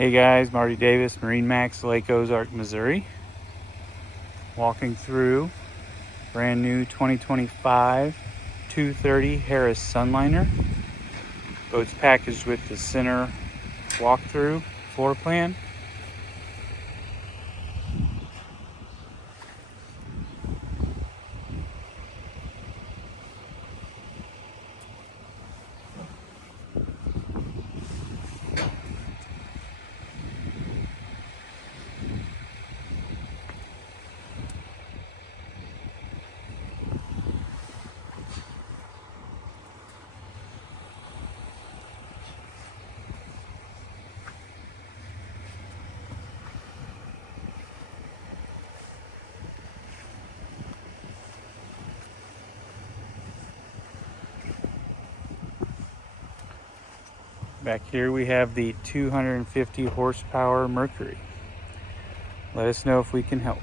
Hey guys, Marty Davis, MarineMax, Lake Ozark, Missouri. Walking through brand new 2025 230 Harris Sunliner. Boat's packaged with the center walkthrough floor plan. Back here we have the 250 horsepower Mercury. Let us know if we can help.